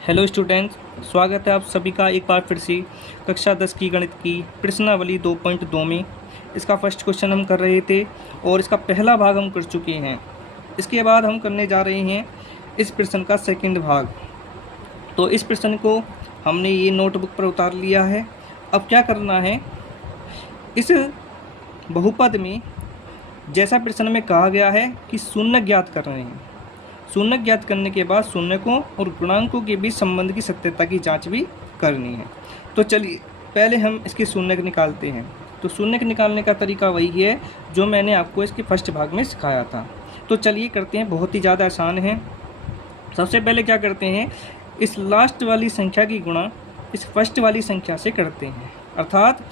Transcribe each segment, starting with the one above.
Hello students, स्वागत है आप सभी का एक बार फिर से कक्षा 10 की गणित की प्रश्नावली 2.2 में। इसका फर्स्ट क्वेश्चन हम कर रहे थे और इसका पहला भाग हम कर चुके हैं। इसके बाद हम करने जा रहे हैं इस प्रश्न का सेकंड भाग। तो इस प्रश्न को हमने ये नोटबुक पर उतार लिया है। अब क्या करना है, इस बहुपद में जैसा प्रश्न में कहा गया है कि शून्य ज्ञात कर रहे हैं। शून्य ज्ञात करने के बाद शून्यकों और गुणांकों के बीच संबंध की सत्यता की जांच भी करनी है। तो चलिए पहले हम इसके शून्यक निकालते हैं। तो शून्यक निकालने का तरीका वही है जो मैंने आपको इसके फर्स्ट भाग में सिखाया था। तो चलिए करते हैं, बहुत ही ज़्यादा आसान है। सबसे पहले क्या करते हैं, इस लास्ट वाली संख्या की गुणा इस फर्स्ट वाली संख्या से करते हैं, अर्थात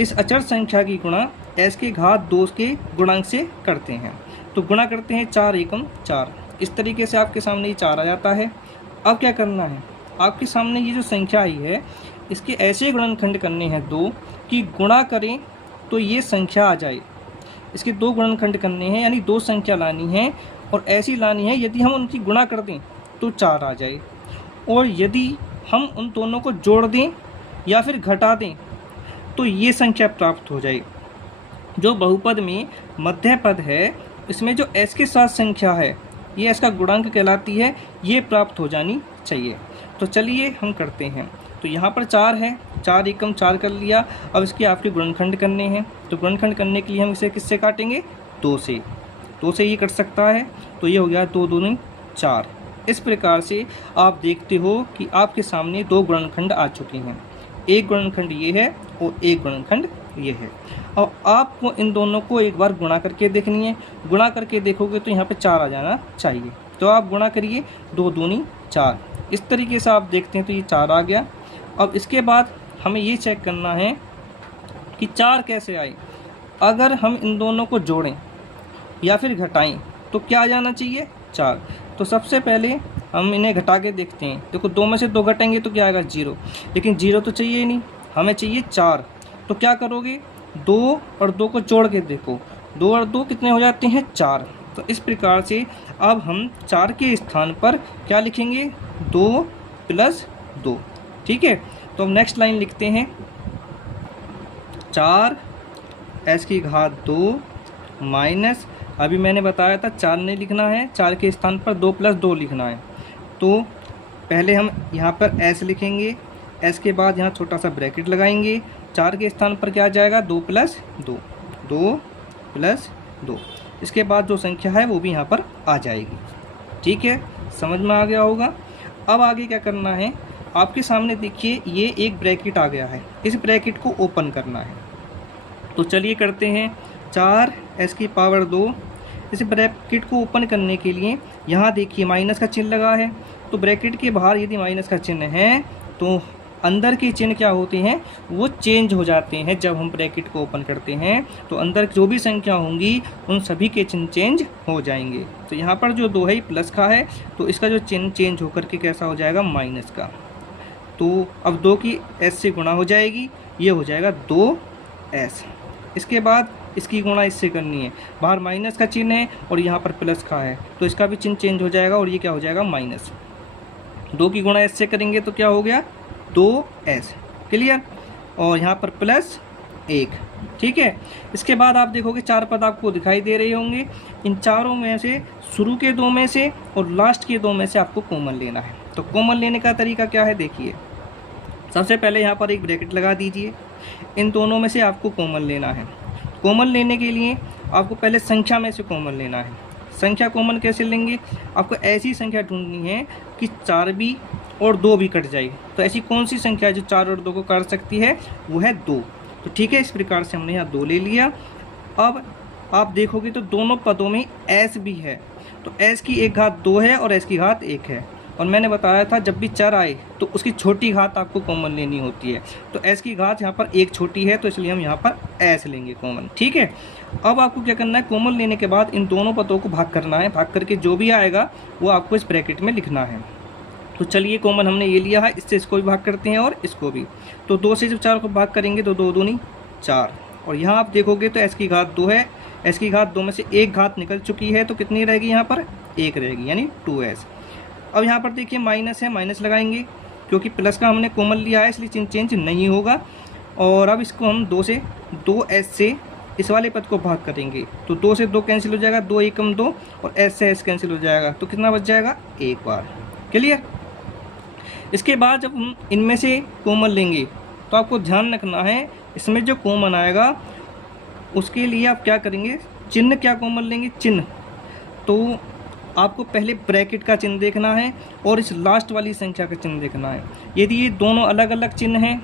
इस अचर संख्या की गुणा s के घात 2 के गुणांक से करते हैं। तो गुणा करते हैं 4 एकम 4। इस तरीके से आपके सामने ये 4 आ जाता है। अब क्या करना है, आपके सामने ये जो संख्या आई है इसके ऐसे गुणनखंड करने हैं 2 कि गुणा करें तो ये संख्या आ जाए। इसके 2 गुणनखंड करने हैं, यानी 2 संख्या लानी है और ऐसी लानी है यदि हम उनकी गुणा कर दें तो 4 आ जाए, और यदि हम उन दोनों को जोड़ दें या फिर घटा दें तो ये संख्या प्राप्त हो जाए। जो बहुपद में मध्य पद है इसमें जो s के साथ संख्या है ये s का गुणांक कहलाती है, ये प्राप्त हो जानी चाहिए। तो चलिए हम करते हैं। तो यहाँ पर 4 है, 4 एकम 4 कर लिया। अब इसके आपके गुणनखंड करने हैं। तो गुणनखंड करने के लिए हम इसे किससे काटेंगे, 2 से। 2 से ये कट सकता है, तो ये हो गया 2 दूनी 4। इस प्रकार से आप देखते हो कि आपके सामने 2 गुणनखंड आ चुके हैं। एक गुणनखंड ये है और एक गुणनखंड ये है। और आपको इन दोनों को एक बार गुणा करके देखनी है। गुणा करके देखोगे तो यहाँ पे 4 आ जाना चाहिए। तो आप गुणा करिए, 2 दूनी 4। इस तरीके से आप देखते हैं तो ये 4 आ गया। अब इसके बाद हमें ये चेक करना है कि 4 कैसे आए। अगर हम इन दोनों को जोड़ें या फिर घटाएं तो क्या आ जाना चाहिए, 4। तो सबसे पहले हम इन्हें घटा के देखते हैं। देखो 2 में से 2 घटेंगे तो क्या आएगा, 0। लेकिन 0 तो चाहिए ही नहीं, हमें चाहिए 4। तो क्या करोगे, 2 और 2 को जोड़ के देखो, 2 और 2 कितने हो जाते हैं, 4। तो इस प्रकार से अब हम 4 के स्थान पर क्या लिखेंगे, 2 + 2। ठीक है। तो हम नेक्स्ट लाइन लिखते हैं, 4 s की घात 2 माइनस, अभी मैंने बताया था 4 नहीं लिखना है, 4 के स्थान पर 2 + 2 लिखना है। तो पहले हम यहाँ पर s लिखेंगे, s के बाद यहाँ छोटा सा ब्रैकेट लगाएंगे। 4 के स्थान पर क्या आ जाएगा, 2 + 2, 2 + 2। इसके बाद जो संख्या है वो भी यहाँ पर आ जाएगी। ठीक है, समझ में आ गया होगा। अब आगे क्या करना है, आपके सामने देखिए ये एक ब्रैकेट आ गया है, इस ब्रैकेट को ओपन करना है। तो चलिए करते हैं, 4s की पावर 2। इस ब्रैकेट को ओपन करने के लिए यहाँ देखिए माइनस का चिन्ह लगा है। तो ब्रैकेट के बाहर यदि माइनस का चिन्ह है तो अंदर के चिन्ह क्या होते हैं, वो चेंज हो जाते हैं। जब हम ब्रैकेट को ओपन करते हैं तो अंदर जो भी संख्या होंगी उन सभी के चिन्ह चेंज हो जाएंगे। तो यहाँ पर जो 2 है प्लस का है, तो इसका जो चिन्ह चेंज होकर के कैसा हो जाएगा, माइनस का। तो अब 2 की s से गुणा हो जाएगी, ये हो जाएगा 2s। इसके बाद इसकी गुणा इससे करनी है, बाहर माइनस का चिन्ह है और यहाँ पर प्लस का है, तो इसका भी चिन्ह चेंज हो जाएगा और ये क्या हो जाएगा, माइनस। 2 की गुणा s से करेंगे तो क्या हो गया, 2s। क्लियर। और यहाँ पर +1। ठीक है। इसके बाद आप देखोगे 4 पद आपको दिखाई दे रहे होंगे। इन चारों में से शुरू के 2 में से और लास्ट के 2 में से आपको कॉमन लेना है। तो कॉमन लेने का तरीका क्या है, देखिए सबसे पहले यहाँ पर एक ब्रैकेट लगा दीजिए। इन दोनों में से आपको कॉमन लेना है। कॉमन लेने के लिए आपको पहले संख्या में से कॉमन लेना है। संख्या कॉमन कैसे लेंगे, आपको ऐसी संख्या ढूंढनी है कि 4 भी और 2 भी कट जाए। तो ऐसी कौन सी संख्या जो 4 और 2 को काट सकती है, वो है 2। तो ठीक है, इस प्रकार से हमने यहाँ 2 ले लिया। अब आप देखोगे तो दोनों पदों में s भी है। तो s की एक घात 2 है और s की घात 1 है। और मैंने बताया था जब भी चर आए तो उसकी छोटी घात आपको कॉमन लेनी होती है। तो s की घात यहाँ पर 1 छोटी है, तो इसलिए हम यहाँ पर s लेंगे कॉमन। ठीक है। अब आपको क्या करना है, कॉमन लेने के बाद इन दोनों पदों को भाग करना है। भाग करके जो भी आएगा वो आपको इस ब्रैकेट में लिखना है। तो चलिए कॉमन हमने ये लिया है, इससे इसको भी भाग करते हैं और इसको भी। तो 2 से जब 4 को भाग करेंगे तो 2 दूनी 4। और यहाँ आप देखोगे तो s की घात 2 है, s की घात 2 में से एक घात निकल चुकी है, तो कितनी रहेगी यहाँ पर, 1 रहेगी, यानी 2s। अब यहाँ पर देखिए माइनस है, माइनस लगाएंगे क्योंकि प्लस का हमने कॉमन लिया है इसलिए चेंज नहीं होगा। और अब इसको हम 2 से 2s से इस वाले पद को भाग करेंगे तो 2 से 2 कैंसिल हो जाएगा, 2 एकम 2 और s से s कैंसिल हो जाएगा तो कितना बच जाएगा, एक बार। क्लियर। इसके बाद जब हम इनमें से कॉमन लेंगे तो आपको ध्यान रखना है इसमें जो कॉमन आएगा उसके लिए आप क्या करेंगे, चिन्ह क्या कॉमन लेंगे, चिन्ह। तो आपको पहले ब्रैकेट का चिन्ह देखना है और इस लास्ट वाली संख्या का चिन्ह देखना है। यदि ये दोनों अलग अलग चिन्ह हैं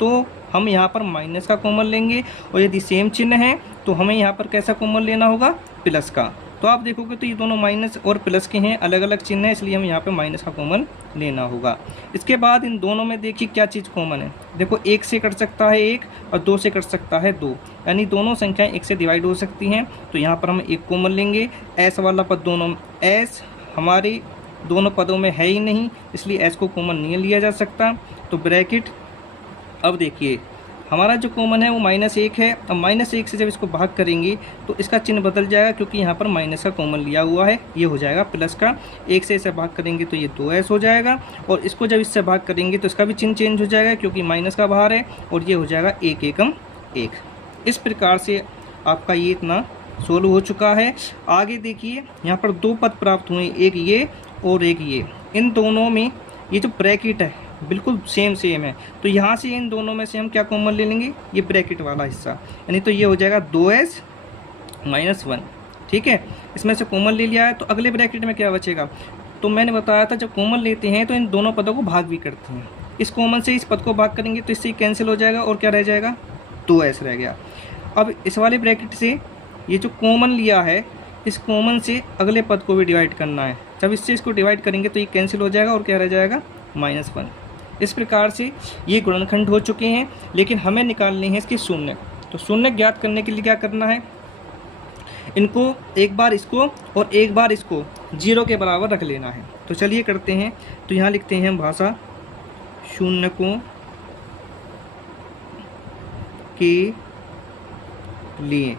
तो हम यहाँ पर माइनस का कॉमन लेंगे और यदि सेम चिन्ह है तो हमें यहाँ पर कैसा कॉमन लेना होगा, प्लस का। तो आप देखोगे तो ये दोनों माइनस और प्लस के हैं, अलग अलग चिन्ह है इसलिए हम यहाँ पे माइनस का कॉमन लेना होगा। इसके बाद इन दोनों में देखिए क्या चीज़ कॉमन है, देखो 1 से कट सकता है 1 और 2 से कट सकता है 2, यानी दोनों संख्याएं 1 से डिवाइड हो सकती हैं। तो यहाँ पर हम एक कॉमन लेंगे, एस वाला पद दोनों, एस हमारे दोनों पदों में है ही नहीं इसलिए एस को कॉमन नहीं लिया जा सकता। तो ब्रैकेट, अब देखिए हमारा जो कॉमन है वो -1 है। अब -1 से जब इसको भाग करेंगे तो इसका चिन्ह बदल जाएगा क्योंकि यहाँ पर माइनस का कॉमन लिया हुआ है, ये हो जाएगा प्लस का। 1 से इसे भाग करेंगे तो ये 2s हो जाएगा और इसको जब इससे भाग करेंगे तो इसका भी चिन्ह चेंज हो जाएगा क्योंकि माइनस का बाहर है और ये हो जाएगा 1 एकम 1। इस प्रकार से आपका ये इतना सोल्व हो चुका है। आगे देखिए यहाँ पर 2 पद प्राप्त हुए, एक ये और एक ये। इन दोनों में ये जो ब्रैकेट है बिल्कुल सेम है तो यहाँ से इन दोनों में से हम क्या कॉमन ले लेंगे, ये ब्रैकेट वाला हिस्सा, यानी तो ये हो जाएगा 2s - 1। ठीक है, इसमें से कॉमन ले लिया है तो अगले ब्रैकेट में क्या बचेगा, तो मैंने बताया था जब कॉमन लेते हैं तो इन दोनों पदों को भाग भी करते हैं। इस कॉमन से इस पद को भाग करेंगे तो इससे कैंसिल हो जाएगा और क्या रह जाएगा, 2s रह गया। अब इस वाले ब्रैकेट से ये जो कॉमन लिया है इस कॉमन से अगले पद को भी डिवाइड करना है, जब इससे इसको डिवाइड करेंगे तो ये कैंसिल हो जाएगा और क्या रह जाएगा, -1। इस प्रकार से ये गुणनखंड हो चुके हैं, लेकिन हमें निकालने हैं इसके शून्य। तो शून्य ज्ञात करने के लिए क्या करना है, इनको एक बार इसको और एक बार इसको 0 के बराबर रख लेना है। तो चलिए करते हैं। तो यहाँ लिखते हैं हम भाषा शून्य को के लिए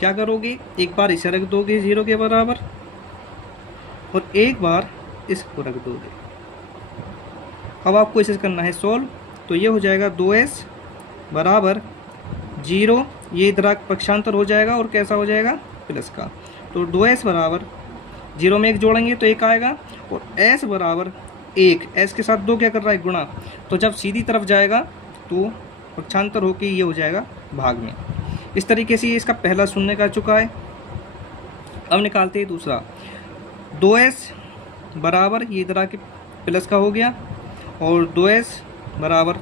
क्या करोगे, एक बार इसे रख दोगे 0 के बराबर और एक बार इसको रख दोगे। अब आपको इसे करना है सोल्व, तो ये हो जाएगा 2s बराबर 0, ये इधर पक्षांतर हो जाएगा और कैसा हो जाएगा, प्लस का। तो 2s बराबर 0 में 1 जोड़ेंगे तो 1 आएगा और s बराबर 1, s के साथ 2 क्या कर रहा है, गुणा। तो जब सीधी तरफ जाएगा तो पक्षांतर होकर ये हो जाएगा भाग में। इस तरीके से ये इसका पहला शून्य का चुका है। अब निकालते हैं दूसरा, 2s बराबर ये इधर के प्लस का हो गया और 2s बराबर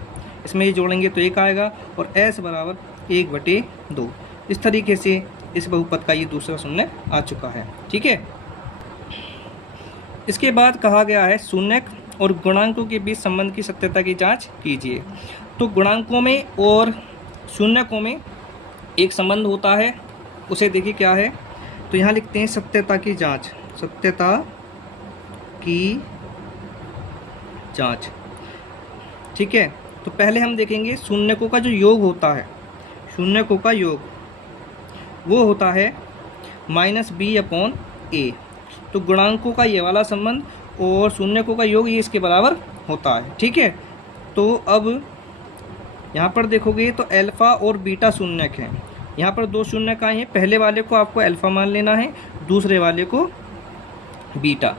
इसमें ये जोड़ेंगे तो 1 आएगा और s बराबर 1/2। इस तरीके से इस बहुपद का ये दूसरा शून्य आ चुका है। ठीक है, इसके बाद कहा गया है शून्यक और गुणांकों के बीच संबंध की सत्यता की जांच कीजिए। तो गुणांकों में और शून्यकों में एक संबंध होता है, उसे देखिए क्या है। तो यहाँ लिखते हैं सत्यता की जांच, सत्यता की जांच। ठीक है, तो पहले हम देखेंगे शून्यकों का जो योग होता है, शून्यकों का योग वो होता है -b/a। तो गुणांकों का ये वाला संबंध और शून्यकों का योग ये इसके बराबर होता है। ठीक है, तो अब यहाँ पर देखोगे तो अल्फ़ा और बीटा शून्यक हैं। यहाँ पर 2 शून्यक आए हैं, पहले वाले को आपको अल्फ़ा मान लेना है, दूसरे वाले को बीटा।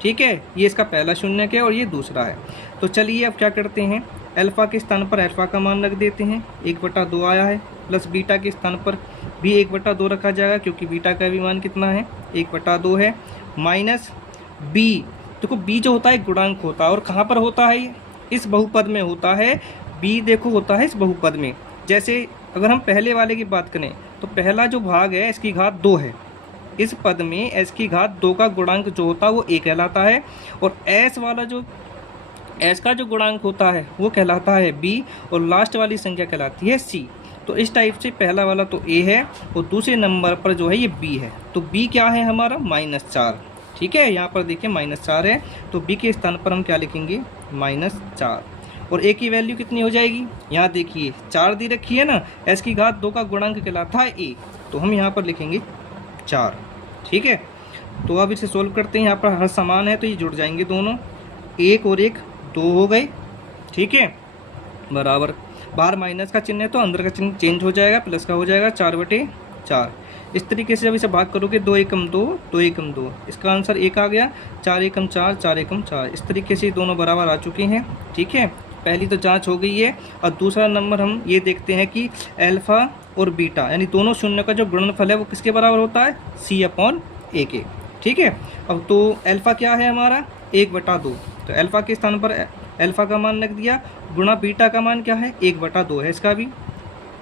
ठीक है, ये इसका पहला शून्यक है और ये दूसरा है। तो चलिए अब क्या करते हैं, अल्फ़ा के स्थान पर अल्फ़ा का मान रख देते हैं, 1/2 आया है, प्लस बीटा के स्थान पर भी 1/2 रखा जाएगा क्योंकि बीटा का भी मान कितना है, 1/2 है, माइनस b। देखो b जो होता है गुणांक होता है और कहाँ पर होता है, इस बहुपद में होता है। b देखो होता है इस बहुपद में। जैसे अगर हम पहले वाले की बात करें तो पहला जो भाग है इसकी घात 2 है, इस पद में s की घात 2 का गुणांक जो होता है वो a कहलाता है और s वाला जो s का जो गुणांक होता है वो कहलाता है b और लास्ट वाली संख्या कहलाती है c। तो इस टाइप से पहला वाला तो a है और दूसरे नंबर पर जो है ये b है। तो b क्या है हमारा, -4। ठीक है, यहाँ पर देखिए -4 है तो b के स्थान पर हम क्या लिखेंगे, -4। और a की वैल्यू कितनी हो जाएगी, यहाँ देखिए 4 दी रखी है ना, s की घात 2 का गुणांक कहलाता है a, तो हम यहाँ पर लिखेंगे 4। ठीक है, तो अब इसे सोल्व करते हैं। यहाँ पर हर समान है तो ये जुड़ जाएंगे दोनों, 1 और 1 2 हो गए, ठीक है, बराबर। बाहर माइनस का चिन्ह है तो अंदर का चिन्ह चेंज हो जाएगा, प्लस का हो जाएगा 4/4। इस तरीके से जब इसे भाग करोगे 2 एकम 2 2 एकम 2, इसका आंसर 1 आ गया। 4 एकम 4 4 एकम 4, इस तरीके से दोनों बराबर आ चुके हैं, ठीक है। पहली तो जांच हो गई है। और दूसरा नंबर हम ये देखते हैं कि अल्फ़ा और बीटा यानी दोनों शून्य का जो गुणनफल है वो किसके बराबर होता है, C/A के, ठीक है। अब तो अल्फ़ा क्या है हमारा 1/2, तो अल्फ़ा के स्थान पर अल्फ़ा का मान रख दिया, गुणा बीटा का मान क्या है 1/2 है इसका भी,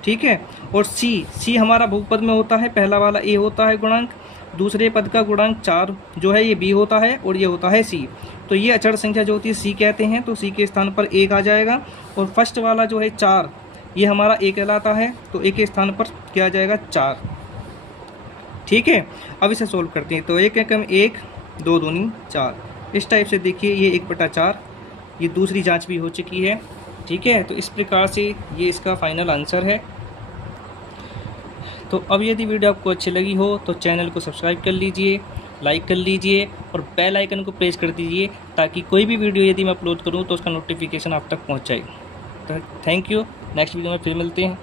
ठीक है। और सी हमारा बहुपद में होता है, पहला वाला ए होता है गुणांक, दूसरे पद का गुणांक 4 जो है ये बी होता है और ये होता है सी। तो ये अचर संख्या जो होती है सी कहते हैं, तो सी के स्थान पर 1 आ जाएगा। और फर्स्ट वाला जो है 4 ये हमारा ए कहलाता है, तो ए के स्थान पर क्या आ जाएगा 4, ठीक है। अब इसे सोल्व करते हैं। तो 1 एकम 1 2 दूनी 4, इस टाइप से देखिए ये 1/4, ये दूसरी जांच भी हो चुकी है, ठीक है। तो इस प्रकार से ये इसका फाइनल आंसर है। तो अब यदि वीडियो आपको अच्छी लगी हो तो चैनल को सब्सक्राइब कर लीजिए, लाइक कर लीजिए और बेल आइकन को प्रेस कर दीजिए ताकि कोई भी वीडियो यदि मैं अपलोड करूं तो उसका नोटिफिकेशन आप तक पहुंच जाए। तो थैंक यू, नेक्स्ट वीडियो में फिर मिलते हैं।